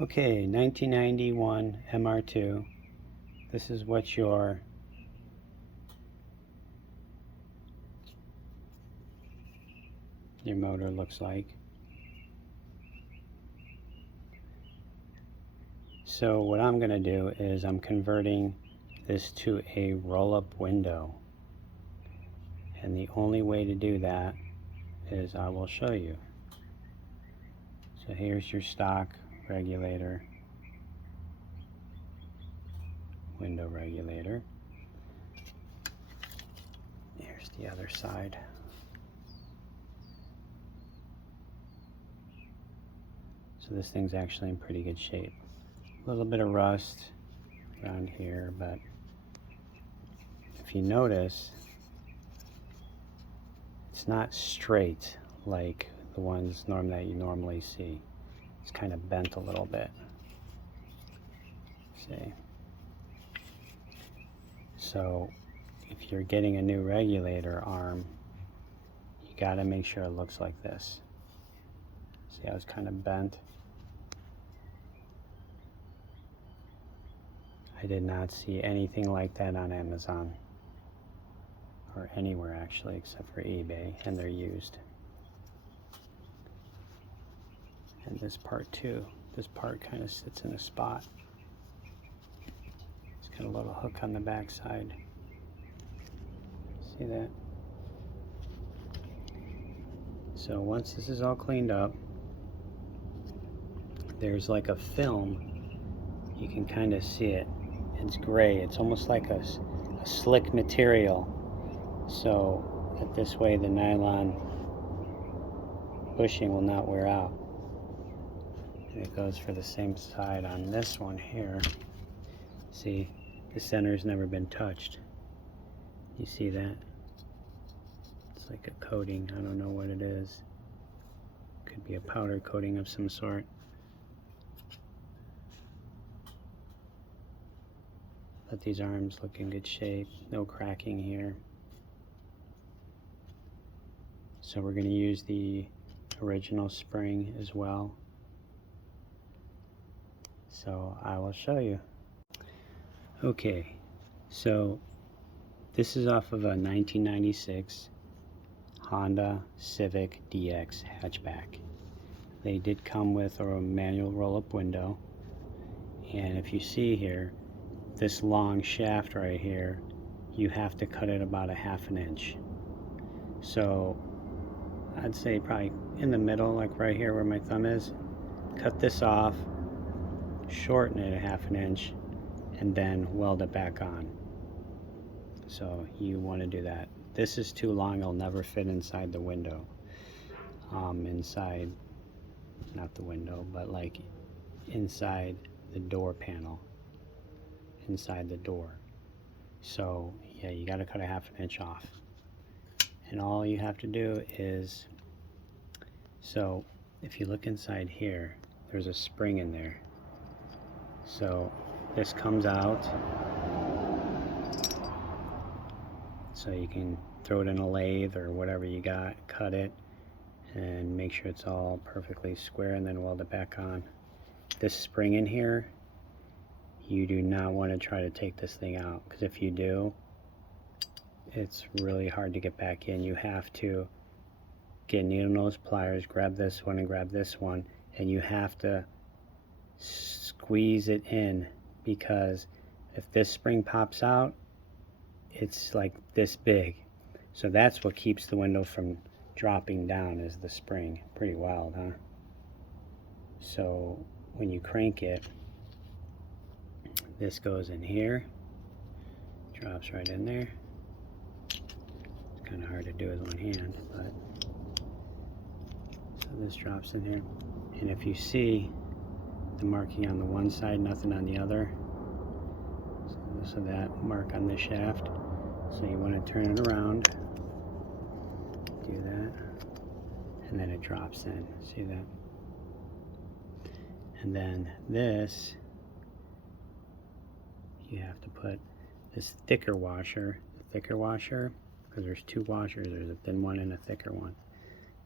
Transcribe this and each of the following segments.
Okay, 1991 mr2. This is what your motor looks like. So what I'm going to do is I'm converting this to a roll-up window. And the only way to do that is I will show you. So here's your stock regulator, window regulator. Here's the other side. So this thing's actually in pretty good shape. A little bit of rust around here, but if you notice, it's not straight like the ones that you normally see. It's kind of bent a little bit. See? So if you're getting a new regulator arm, you got to make sure it looks like this. See how it's kind of bent? I did not see anything like that on Amazon, or anywhere actually, except for eBay, and they're used. And this part too. This part kind of sits in a spot. It's got a little hook on the back side. See that? So once this is all cleaned up, there's like a film. You can kind of see it. It's gray. It's almost like a slick material. So that this way the nylon bushing will not wear out. And it goes for the same side on this one here. See, the center's never been touched. You see that? It's like a coating. I don't know what it is. Could be a powder coating of some sort. But these arms look in good shape. No cracking here. So we're going to use the original spring as well. So I will show you. Okay, so this is off of a 1996 Honda Civic DX hatchback. They did come with a manual roll-up window, and if you see here, this long shaft right here, you have to cut it about a ½ inch. So I'd say probably in the middle, like right here where my thumb is, cut this off, shorten it a ½ inch, and then weld it back on. So you want to do that. This is too long, it'll never fit inside the window. Inside, not the window, but like inside the door panel. Inside the door. So yeah, you got to cut a ½ inch off. And all you have to do is, so if you look inside here, there's a spring in there. So this comes out, so you can throw it in a lathe or whatever you got, cut it, and make sure it's all perfectly square, and then weld it back on. This spring in here, you do not want to try to take this thing out, because if you do, it's really hard to get back in. You have to get needle nose pliers, grab this one and grab this one, and you have to squeeze it in, because if this spring pops out, it's like this big. So that's what keeps the window from dropping down, is the spring. Pretty wild, huh? So when you crank it, this goes in here, drops right in there. It's kind of hard to do with one hand, but so this drops in here. And if you see the marking on the one side, nothing on the other, so that mark on the shaft, so you want to turn it around, do that, and then it drops in. See that? And then this, you have to put this thicker washer, because there's two washers, there's a thin one and a thicker one.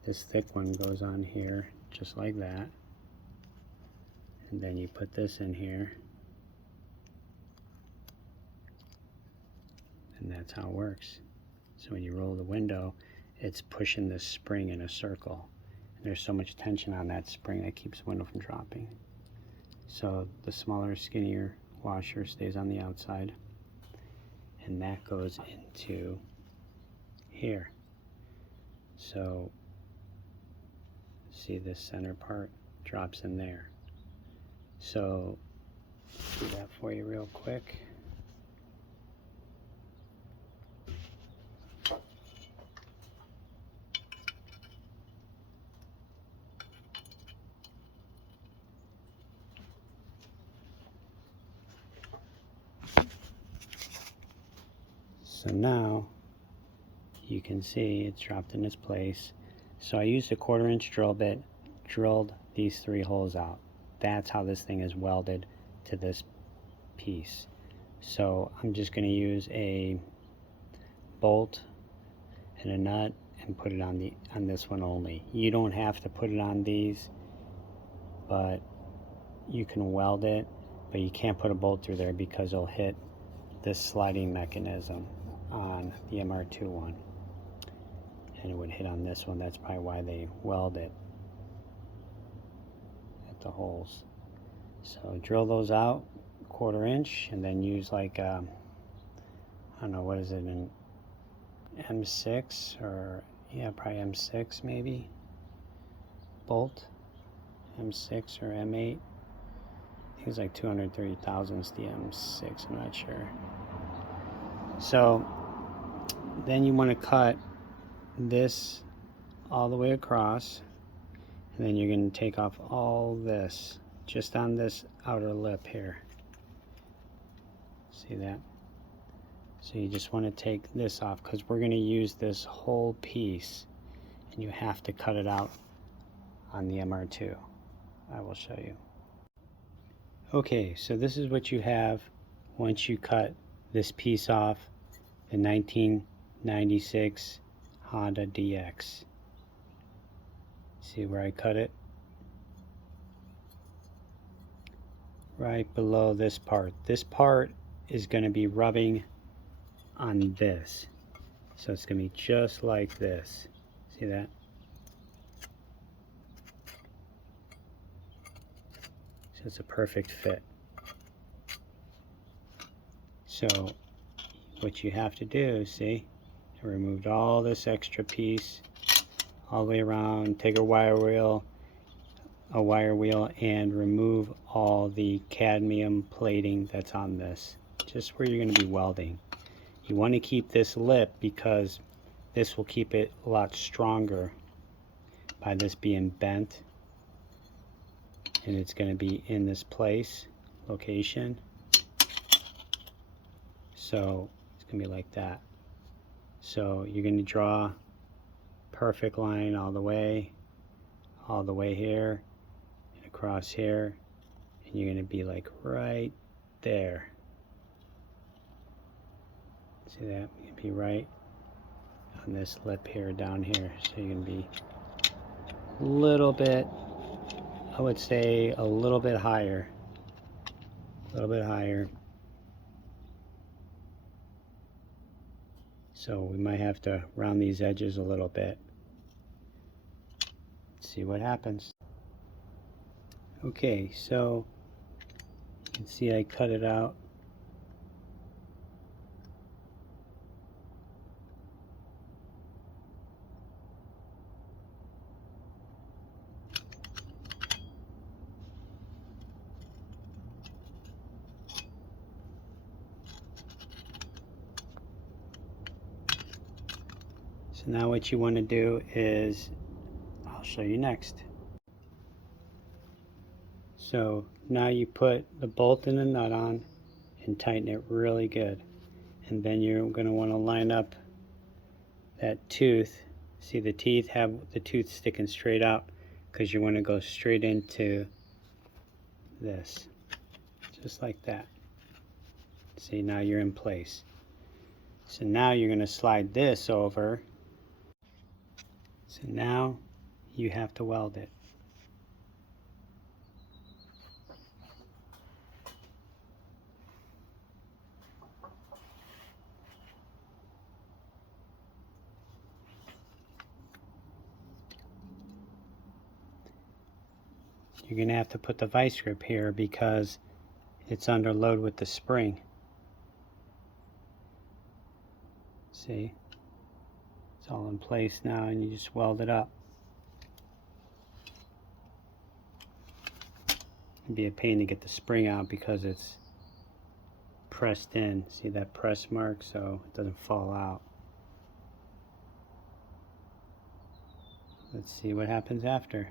This thick one goes on here just like that, And then you put this in here, and that's how it works. So when you roll the window, it's pushing this spring in a circle. And there's so much tension on that spring that keeps the window from dropping. So the smaller, skinnier washer stays on the outside, and that goes into here. So see, this center part drops in there. So do that for you real quick. So now you can see it's dropped in its place. So I used a 1/4 inch drill bit, drilled these 3 holes out. That's how this thing is welded to this piece. So I'm just going to use a bolt and a nut and put it on this one only. You don't have to put it on these, but you can weld it, but you can't put a bolt through there because it'll hit this sliding mechanism on the mr2 one, and it would hit on this one. That's probably why they weld it at the holes. So drill those out 1/4 inch, and then use like I don't know, what is it, an M6 or, yeah, probably M6 maybe, bolt, M6 or M8. I think it's like 230 thousandths the M6, I'm not sure. So then you want to cut this all the way across, and then you're going to take off all this just on this outer lip here. See that? So you just want to take this off because we're going to use this whole piece, and you have to cut it out on the mr2. I will show you. Okay, so this is what you have once you cut this piece off the 1996 Honda DX. See where I cut it? Right below this part. This part is going to be rubbing on this. So it's going to be just like this. See that? So it's a perfect fit. So what you have to do, see, I removed all this extra piece all the way around. Take a wire wheel and remove all the cadmium plating that's on this, just where you're going to be welding. You want to keep this lip because this will keep it a lot stronger by this being bent, and it's going to be in this location. So it's going to be like that. So you're going to draw perfect line all the way here and across here, and you're going to be like right there. See that? You're going to be right on this lip here, down here. So you're going to be a little bit, I would say a little bit higher. So we might have to round these edges a little bit. See what happens. Okay, so you can see I cut it out. So now what you want to do is, I'll show you next. So now you put the bolt and the nut on and tighten it really good. And then you're going to want to line up that tooth. See, the teeth have the tooth sticking straight out because you want to go straight into this, just like that. See, now you're in place. So now you're going to slide this over. So now you have to weld it. you're going to have to put the vice grip here because it's under load with the spring. See? It's all in place now, and you just weld it up. It'd be a pain to get the spring out because it's pressed in. See that press mark, so it doesn't fall out. Let's see what happens after.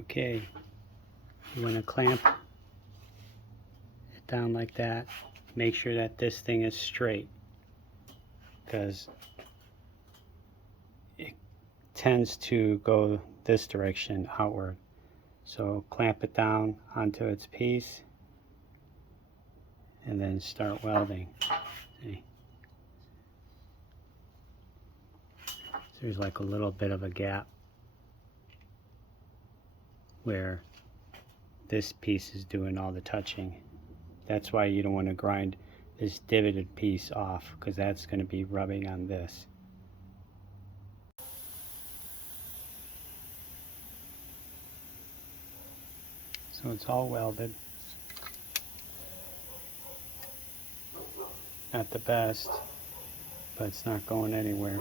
Okay, you want to clamp it down like that. Make sure that this thing is straight, because it tends to go this direction outward. So clamp it down onto its piece and then start welding. See? So there's like a little bit of a gap where this piece is doing all the touching. That's why you don't want to grind this divoted piece off, because that's going to be rubbing on this. So it's all welded. Not the best, but it's not going anywhere.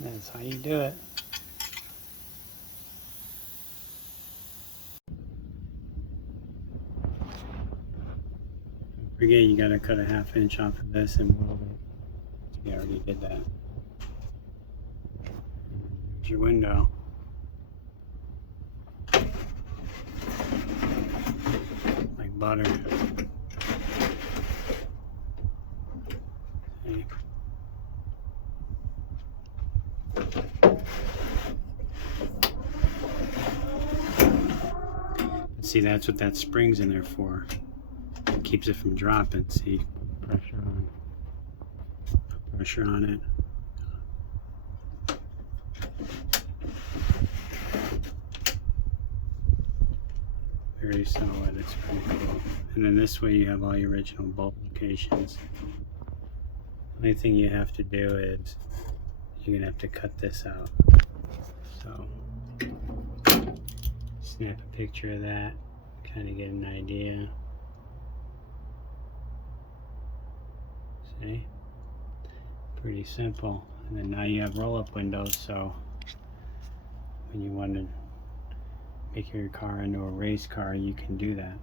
That's how you do it. Don't forget, you gotta cut a 1/2 inch off of this and weld it. We already did that. Here's your window. Like butter. See? See, that's what that spring's in there for. It keeps it from dropping. See, pressure on. Put pressure on it. Very solid. It's pretty cool. And then this way you have all your original bolt locations. The only thing you have to do is you're gonna have to cut this out. So snap a picture of that, kind of get an idea. See? Pretty simple. And then now you have roll-up windows, so when you want to make your car into a race car, you can do that.